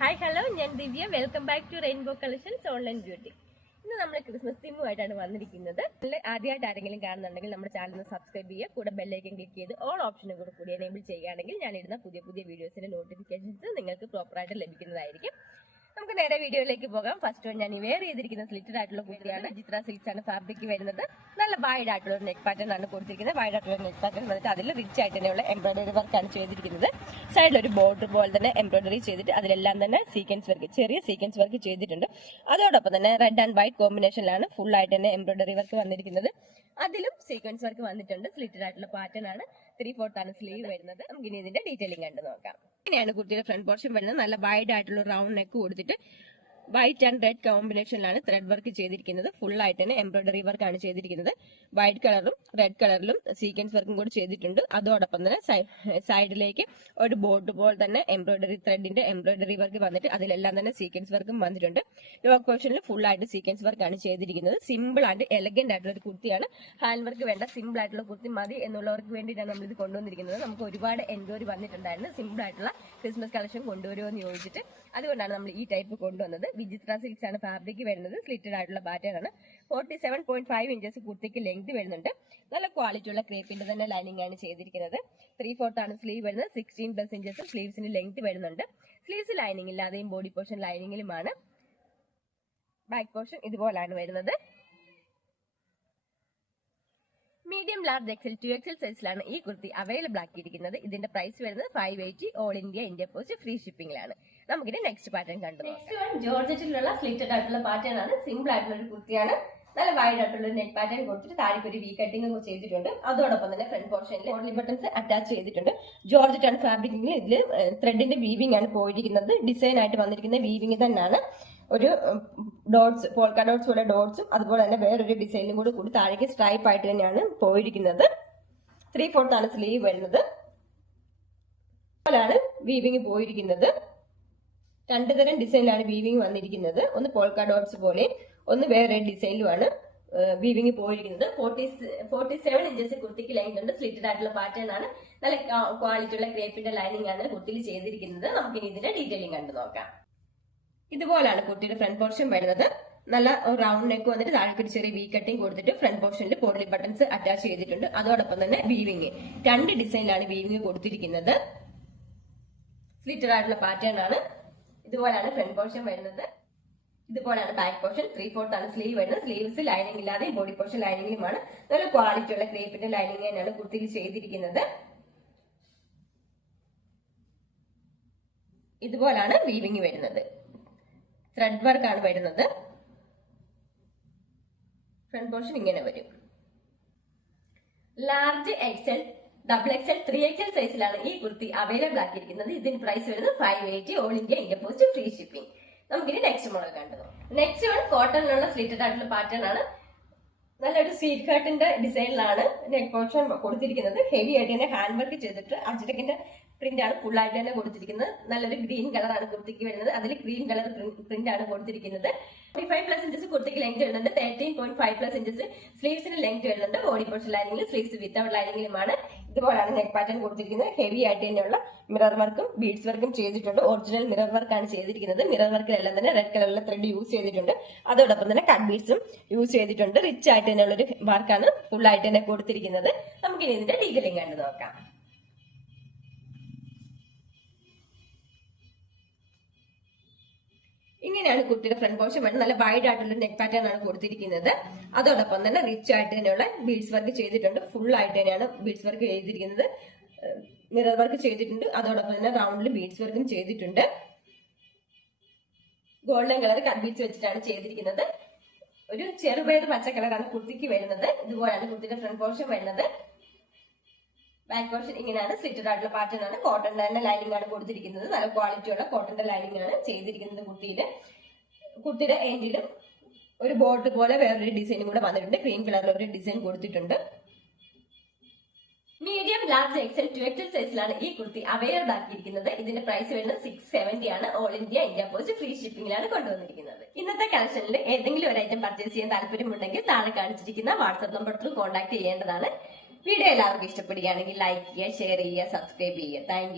Hi hello ഞാൻ Divya. Welcome back to Rainbow Collections online beauty ഇന്ന് നമ്മൾ Christmas തീമുമായിട്ടാണ് വന്നിരിക്കുന്നത്. ആദ്യമായിട്ട് ആരെങ്കിലും കാണുന്നുണ്ടെങ്കിൽ നമ്മുടെ ചാനൽ സബ്സ്ക്രൈബ് ചെയ്യുക. കൂടെ ബെല്ലൈക്കൻ ക്ലിക്ക് ചെയ്ത് ഓൾ ഓപ്ഷനും കൂടെ കൂടി എനേബിൾ ചെയ്യുകയാണെങ്കിൽ ഞാൻ ഇടുന്ന പുതിയ പുതിയ വീഡിയോസിന്റെ നോട്ടിഫിക്കേഷൻസ് നിങ്ങൾക്ക് പ്രോപ്പറായിട്ട് ലഭിക്കുന്നതായിരിക്കും. നമുക്ക് നേരെ വീഡിയോയിലേക്ക് പോകാം. ഫസ്റ്റ് ഞാൻ വെയർ ചെയ്തിരിക്കുന്ന സ്ലിറ്റഡ് ആയിട്ടുള്ള കുട്ടിയാണ്. ചിത്ര സിൽക്സ് ആണ് ഫാബ്രിക് വരുന്നത്. നല്ല വൈഡ് ആയിട്ടുള്ള നെക്ക് പാറ്റേൺ ആണ് കൊടുത്തിരിക്കുന്നത്. വൈഡ് ആയിട്ടുള്ള നെക്ക് പാറ്റേൺ വന്നിട്ട് അതിൽ റിച്ച് ആയിട്ട് തന്നെയുള്ള എംബ്രോയിഡറി വർക്ക് ആണ് ചെയ്തിരിക്കുന്നത്. സൈഡിൽ ഒരു ബോർഡർ പോലെ തന്നെ എംബ്രോയിഡറി ചെയ്തിട്ട് അതിലെല്ലാം തന്നെ സീക്വൻസ് വർക്ക് ചെറിയ സീക്വൻസ് വർക്ക് ചെയ്തിട്ടുണ്ട്. അതോടൊപ്പം തന്നെ റെഡ് ആൻഡ് വൈറ്റ് കോമ്പിനേഷനിലാണ് ഫുൾ ആയിട്ട് തന്നെ എംബ്രോയിഡറി വർക്ക് വന്നിരിക്കുന്നത്. അതിലും സീക്വൻസ് വർക്ക് വന്നിട്ടുണ്ട്. സ്ലിറ്റഡ് ആയിട്ടുള്ള പാറ്റേൺ ആണ്. ത്രീ ഫോർത്ത് ആണ് സ്ലീവ് വരുന്നത്. നമുക്ക് ഇനി ഇതിന്റെ ഡീറ്റെയിലിംഗ് കണ്ടു നോക്കാം. ഇങ്ങനെയാണ് കുട്ടിയുടെ ഫ്രണ്ട് പോർഷൻ വരുന്നത്. നല്ല വൈഡ് ആയിട്ടുള്ള റൗണ്ട് നെക്ക് കൊടുത്തിട്ട് വൈറ്റ് ആൻഡ് റെഡ് കോമ്പിനേഷനിലാണ് ത്രെഡ് വർക്ക് ചെയ്തിരിക്കുന്നത്. ഫുൾ ആയിട്ട് തന്നെ എംബ്രോയിഡറി വർക്ക് ആണ് ചെയ്തിരിക്കുന്നത്. വൈറ്റ് കളറും റെഡ് കളറിലും സീക്വൻസ് വർക്കും കൂടി ചെയ്തിട്ടുണ്ട്. അതോടൊപ്പം തന്നെ സൈഡിലേക്ക് ഒരു ബോർഡ് പോലെ തന്നെ എംബ്രോയിഡറി ത്രെഡിന്റെ എംബ്രോയിഡറി വർക്ക് വന്നിട്ട് അതിലെല്ലാം തന്നെ സീക്വൻസ് വർക്കും വന്നിട്ടുണ്ട്. ലോക്ക് പോർഷനിൽ ഫുൾ ആയിട്ട് സീക്വൻസ് വർക്ക് ആണ് ചെയ്തിരിക്കുന്നത്. സിമ്പിൾ ആൻഡ് എലഗന്റ് ആയിട്ടുള്ള ഒരു കുർത്തിയാണ്. ഹാൻഡ് വർക്ക് വേണ്ട സിമ്പിൾ ആയിട്ടുള്ള കുർത്തി മതി എന്നുള്ളവർക്ക് വേണ്ടിയിട്ടാണ് നമ്മൾ ഇത് കൊണ്ടുവന്നിരിക്കുന്നത്. നമുക്ക് ഒരുപാട് എൻക്വയറി വന്നിട്ടുണ്ടായിരുന്നു. സിമ്പിൾ ആയിട്ടുള്ള ക്രിസ്മസ് കളക്ഷൻ കൊണ്ടുവരുമോ എന്ന് ചോദിച്ചിട്ട്. അതുകൊണ്ടാണ് നമ്മൾ ഈ ടൈപ്പ് കൊണ്ടുവന്നത്. വിചിത്ര സിൽക്സ് ആണ് ഫാബ്രിക് വരുന്നത്. സ്ലിറ്റഡ് ആയിട്ടുള്ള പാറ്റേൺ ആണ്. Forty seven point five inches കുർത്തിക്ക് length വരുന്നുണ്ട്. നല്ല ക്വാളിറ്റി ഉള്ള ക്രേപ്പിന്റെ തന്നെ ലൈനിങ് ആണ് ചെയ്തിരിക്കുന്നത്. ത്രീ ഫോർത്ത് ആണ് സ്ലീവ് വരുന്നത്. സിക്സ്റ്റീൻ പ്ലസ് ഇഞ്ചസ് സ്ലീവ്സിന് ലെങ്ത് വരുന്നുണ്ട്. സ്ലീവ്സ് ലൈനിങ് ഇല്ലാതെയും ബോഡി പോർഷൻ ലൈനിങ്ങിലുമാണ് ബാക്ക് പോർഷൻ ഇതുപോലാണ് വരുന്നത്. Medium large XL two XL സൈസിലാണ് ഈ കുർത്തി അവൈലബിൾ ആക്കിയിരിക്കുന്നത്. ഇതിന്റെ പ്രൈസ് വരുന്നത് five eighty all India India post free ഷിപ്പിംഗിലാണ് നമുക്കിന്റെ നെക്സ്റ്റ് പാറ്റേൺ കണ്ടു നെക്സ്റ്റ് വൺ ജോർജറ്റിലുള്ള സ്ലിറ്റഡ് ആയിട്ടുള്ള പാറ്റേൺ ആണ്. സിമ്പിൾ ആയിട്ടുള്ള ഒരു കുർത്തിയാണ്. നല്ല വൈഡ് ആയിട്ടുള്ള പാറ്റേൺ കൊടുത്തിട്ട് താഴേക്ക് ഒരു വി കട്ടിംഗ് ചെയ്തിട്ടുണ്ട്. അതോടൊപ്പം തന്നെ ഫ്രണ്ട് പോർഷനിൽ ഓൺലി ബട്ടൺസ് അറ്റാച്ച് ചെയ്തിട്ടുണ്ട്. ജോർജ് ടൺ ഫാബ്രിക്കിൽ ഇതിൽ ത്രെഡിന്റെ വീവിംഗ് ആണ് പോയിരിക്കുന്നത്. ഡിസൈൻ ആയിട്ട് വന്നിരിക്കുന്ന വീവിംഗ് തന്നെയാണ്. ഒരു ഡോട്ട്സ് പോൾക്ക ഡോട്ട്സ് പോലെ ഡോട്ട്സും അതുപോലെ തന്നെ വേറൊരു ഡിസൈനും കൂടി കൂടി താഴേക്ക് സ്ട്രൈപ്പ് ആയിട്ട് തന്നെയാണ് പോയിരിക്കുന്നത്. ത്രീ ഫോർത്ത് ആണ് സ്ലീവ് വരുന്നത്. അതുപോലെയാണ് വീവിംഗ് പോയിരിക്കുന്നത്. രണ്ട് തരം ഡിസൈനിലാണ് വീവിംഗ് വന്നിരിക്കുന്നത്. ഒന്ന് പോൾക്ക ഡോട്ട്സ് പോലെ ഒന്ന് വേറെ ഡിസൈനിലുമാണ് വീവിങ് പോയിരിക്കുന്നത്. ഫോർട്ടി ഫോർട്ടി സെവൻ ഇഞ്ചസ് കുർത്തിക്ക് ലൈനിങ് ഉണ്ട് സ്ലിറ്റഡ് ആയിട്ടുള്ള പാറ്റേൺ ആണ്. നല്ല ക്വാളിറ്റി ഉള്ള ക്രേപ്പിന്റെ ലൈനിങ് ആണ് കുർത്തിയിൽ ചെയ്തിരിക്കുന്നത്. നമുക്ക് ഇനി ഇതിന്റെ ഡീറ്റെയിലിംഗ് കണ്ടു നോക്കാം. ഇതുപോലാണ് കുട്ടിയുടെ ഫ്രണ്ട് പോർഷൻ വരുന്നത്. നല്ല റൗണ്ട് നെക്ക് വന്നിട്ട് താഴേക്ക് ഒരു ചെറിയ വി കട്ടിങ് കൊടുത്തിട്ട് ഫ്രണ്ട് പോർഷനിൽ പോർലി ബട്ടൺസ് അറ്റാച്ച് ചെയ്തിട്ടുണ്ട്. അതോടൊപ്പം തന്നെ വീവിങ് രണ്ട് ഡിസൈനിലാണ് വീവിങ് കൊടുത്തിരിക്കുന്നത്. സ്ലിറ്റഡ് ആയിട്ടുള്ള പാറ്റേൺ ആണ്. ഇതുപോലാണ് ഫ്രണ്ട് പോർഷൻ വരുന്നത്. ഇതുപോലാണ് ബാക്ക് പോർഷൻ ത്രീ ഫോർത്ത് ആണ് സ്ലീവ് വരുന്നത്. സ്ലീവ്സ് ലൈനിങ് ഇല്ലാതെ ബോഡി പോർഷൻ ലൈനിങ്ങിലുമാണ് നല്ല ക്വാളിറ്റി ഉള്ള ക്രേപ്പിന്റെ ലൈനിങ് തന്നെയാണ് കുർത്തിയിൽ ചെയ്തിരിക്കുന്നത്. ഇതുപോലാണ് വീവിങ് വരുന്നത്. ത്രെഡ് വർക്ക് ആണ് വരുന്നത്. ഫ്രണ്ട് പോർഷൻ ഇങ്ങനെ വരും. Large XL double XL three XL സൈസിലാണ് ഈ കുർത്തി അവൈലബിൾ ആക്കിയിരിക്കുന്നത്. ഇതിന് പ്രൈസ് വരുന്നത് five eighty all India India post free shipping നമുക്കിനി നെക്സ്റ്റ് മോഡൽ കണ്ടു നെക്സ്റ്റ് വൺ കോട്ടണിലുള്ള സ്ലിറ്റഡ് ആയിട്ടുള്ള പാറ്റേൺ ആണ്. നല്ലൊരു സ്വീറ്റ് കട്ടിന്റെ ഡിസൈനിലാണ് നെക്ക് പോർഷൻ കൊടുത്തിരിക്കുന്നത്. ഹെവി ആയിട്ട് തന്നെ ഹാൻഡ് വർക്ക് ചെയ്തിട്ട് അജ്രക്കിന്റെ പ്രിന്റ് ആണ് ഫുൾ ആയിട്ട് തന്നെ കൊടുത്തിരിക്കുന്നത്. നല്ലൊരു ഗ്രീൻ കളറാണ് കുർത്തിക്ക് വരുന്നത്. അതിൽ ഗ്രീൻ കളർ പ്രിന്റ് ആണ് കൊടുത്തിരിക്കുന്നത്. ഫൈവ് പ്ലസ് ഇഞ്ചസ് കുർത്തിക്ക് ലെങ്ത് വരുന്നുണ്ട്. Thirteen point five plus inches സ്ലീവ്സിന് length വരുന്നുണ്ട്. ബോഡി പോർഷൻ ലൈനിങ്ങിൽ സ്ലീവ്സ് വിത്തൗട്ട് ലൈനിങ്ങിലുമാണ് ഇതുപോലാണ് നെക്ക് പാറ്റേൺ കൊടുത്തിരിക്കുന്നത്. ഹെവി ആയിട്ട് തന്നെയുള്ള മിറർ വർക്കും ബീഡ്സ് വർക്കും ചെയ്തിട്ടുണ്ട്. ഒറിജിനൽ മിറർ വർക്കാണ് ചെയ്തിരിക്കുന്നത്. മിറർ വർക്കിലെല്ലാം തന്നെ റെഡ് കളറിലെ ത്രെഡ് യൂസ് ചെയ്തിട്ടുണ്ട്. അതോടൊപ്പം തന്നെ കട്ട് ബീഡ്സും യൂസ് ചെയ്തിട്ടുണ്ട്. റിച്ച് ആയിട്ട് തന്നെയുള്ള ഒരു വർക്കാണ് ഫുൾ ആയിട്ട് തന്നെ കൊടുത്തിരിക്കുന്നത്. നമുക്കിനി ഇതിന്റെ ഡീഗലിംഗ് കണ്ടു നോക്കാം. ഇങ്ങനെയാണ് കുർത്തിയുടെ ഫ്രണ്ട് പോർഷൻ വരുന്നത് നല്ല വൈഡ് ആയിട്ടുള്ള നെക്ക് പാറ്റേൺ ആണ് കൊടുത്തിരിക്കുന്നത്. അതോടൊപ്പം തന്നെ റിച്ച് ആയിട്ട് തന്നെയുള്ള ബീഡ്സ് വർക്ക് ചെയ്തിട്ടുണ്ട്. ഫുൾ ആയിട്ട് തന്നെയാണ് ബീഡ്സ് വർക്ക് ചെയ്തിരിക്കുന്നത്. മിറർ വർക്ക് ചെയ്തിട്ടുണ്ട്. അതോടൊപ്പം തന്നെ റൗണ്ടിൽ ബീഡ്സ് വർക്കും ചെയ്തിട്ടുണ്ട്. ഗോൾഡൻ കളർ കട്ട് ബീഡ്സ് വെച്ചിട്ടാണ് ചെയ്തിരിക്കുന്നത്. ഒരു ചെറുപയർ പച്ച കളറാണ് കുർത്തിക്ക് വരുന്നത്. ഇതുപോലെയാണ് കുർത്തിയുടെ ഫ്രണ്ട് പോർഷൻ വരുന്നത്. ബാക്ക് പോർഷൻ ഇങ്ങനെയാണ് സ്ലിറ്റഡ് ആയിട്ടുള്ള പാറ്റേൺ ആണ്. കോട്ടൺ തന്നെ ലൈനിങ് ആണ് കൊടുത്തിരിക്കുന്നത്. നല്ല ക്വാളിറ്റി ഉള്ള കോട്ടന്റെ ലൈനിങ് ആണ് ചെയ്തിരിക്കുന്നത് കുട്ടിയിൽ കുട്ടിയുടെ എൻഡിലും ഒരു ബോട്ട് പോലെ വേറൊരു ഡിസൈനും കൂടെ വന്നിട്ടുണ്ട്. ഗ്രീൻ കളറിൽ ഒരു ഡിസൈൻ കൊടുത്തിട്ടുണ്ട്. Medium large XL two XL സൈസിലാണ് ഈ കുർത്തി അവൈലബിൾ ആക്കിയിരിക്കുന്നത്. ഇതിന്റെ പ്രൈസ് വരുന്നത് സിക്സ് സെവന്റി ആണ്. All India India post free ഷിപ്പിംഗിലാണ് കൊണ്ടുവന്നിരിക്കുന്നത്. ഇന്നത്തെ കളക്ഷനിൽ ഏതെങ്കിലും ഒരു ഐറ്റം പർച്ചേസ് ചെയ്യാൻ താല്പര്യമുണ്ടെങ്കിൽ താഴെ കാണിച്ചിരിക്കുന്ന വാട്സ്ആപ്പ് നമ്പർ ത്രൂ കോൺടാക്ട് ചെയ്യേണ്ടതാണ്. വീഡിയോ എല്ലാവർക്കും ഇഷ്ടപ്പെടുകയാണെങ്കിൽ ലൈക്ക് ചെയ്യുക ഷെയർ ചെയ്യുക സബ്സ്ക്രൈബ് ചെയ്യുക. താങ്ക്